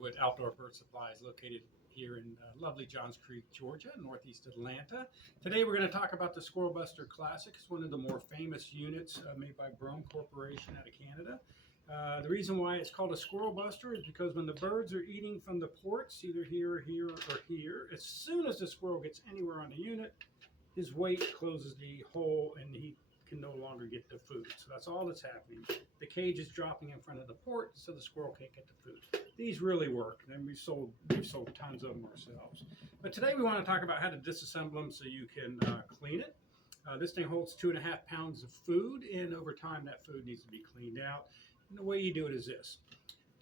with Outdoor Bird Supplies, located here in lovely Johns Creek, Georgia, northeast Atlanta. Today we're going to talk about the Squirrel Buster Classic. It's one of the more famous units made by Brome Corporation out of Canada. The reason why it's called a Squirrel Buster is because when the birds are eating from the ports, either here, here, or here, as soon as the squirrel gets anywhere on the unit, his weight closes the hole and he can no longer get the food. So that's all that's happening. The cage is dropping in front of the port, so the squirrel can't get the food. These really work, and we've sold tons of them ourselves. But today we want to talk about how to disassemble them so you can clean it. This thing holds 2.5 pounds of food, and over time that food needs to be cleaned out. And the way you do it is this.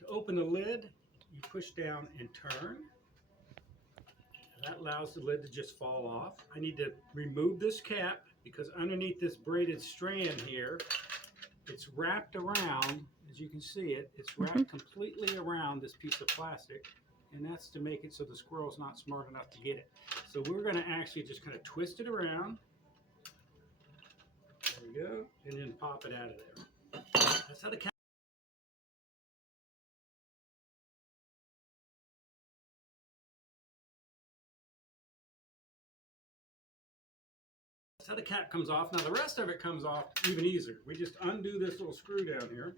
To open the lid, you push down and turn. That allows the lid to just fall off. I need to remove this cap because underneath this braided strand here, it's wrapped around, as you can see it, it's wrapped completely around this piece of plastic, and that's to make it so the squirrel's not smart enough to get it. So we're going to actually just kind of twist it around. There we go, and then pop it out of there. That's how the cap. That's how the cap comes off. Now the rest of it comes off even easier. We just undo this little screw down here,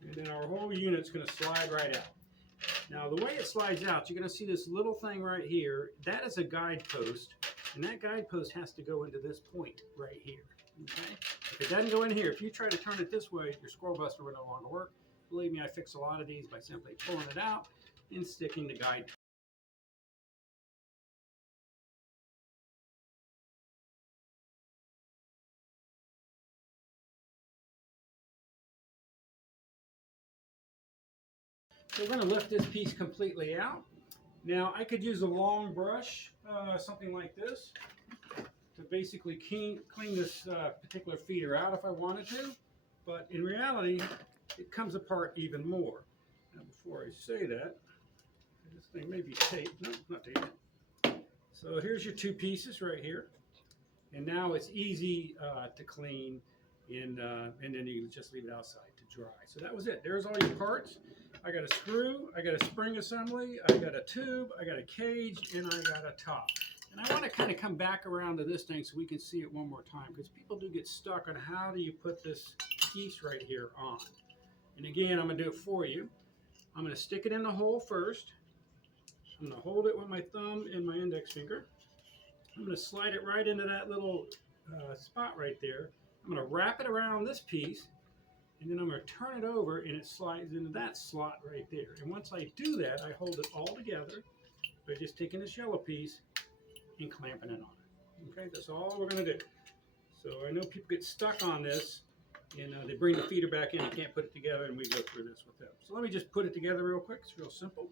and then our whole unit's going to slide right out. Now the way it slides out, you're going to see this little thing right here. That is a guidepost, and that guidepost has to go into this point right here. Okay? If it doesn't go in here, if you try to turn it this way, your Squirrel Buster will no longer work. Believe me, I fix a lot of these by simply pulling it out and sticking the guide. So we're going to lift this piece completely out. Now I could use a long brush, something like this, to basically clean this particular feeder out if I wanted to, but in reality it comes apart even more. Now before I say that, this thing may be taped. No, not taped. So here's your two pieces right here, and now it's easy to clean, and then you just leave it outside to dry. So that was it. There's all your parts. I got a screw, I got a spring assembly, I got a tube, I got a cage, and I got a top. And I want to kind of come back around to this thing so we can see it one more time, because people do get stuck on how do you put this piece right here on. And again, I'm going to do it for you. I'm going to stick it in the hole first. I'm going to hold it with my thumb and my index finger. I'm going to slide it right into that little spot right there. I'm going to wrap it around this piece, and then I'm going to turn it over, and it slides into that slot right there. And once I do that, I hold it all together by just taking this yellow piece and clamping it on it. Okay, that's all we're going to do. So I know people get stuck on this, and they bring the feeder back in and can't put it together, and we go through this with them. So let me just put it together real quick. It's real simple.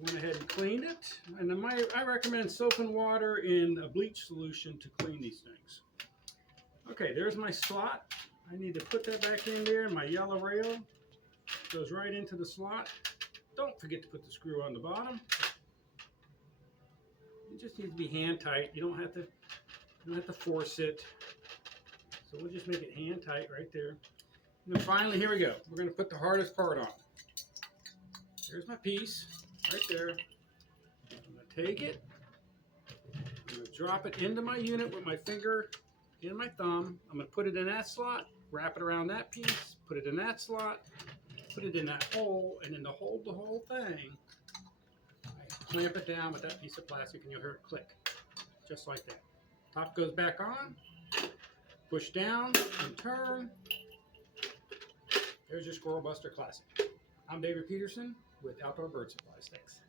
Went ahead and cleaned it, and I recommend soap and water in a bleach solution to clean these things. Okay, there's my slot. I need to put that back in there, and my yellow rail goes right into the slot. Don't forget to put the screw on the bottom. It just needs to be hand tight. You don't have to force it. So we'll just make it hand tight right there. And then finally, here we go. We're going to put the hardest part on. There's my piece right there. I'm going to take it. I'm going to drop it into my unit with my finger and my thumb. I'm going to put it in that slot, wrap it around that piece, put it in that slot, put it in that hole, and then to hold the whole thing, I clamp it down with that piece of plastic, and you'll hear it click, just like that. Top goes back on, push down and turn. There's your Squirrel Buster Classic. I'm David Peterson with Outdoor Bird Supplies. Thanks.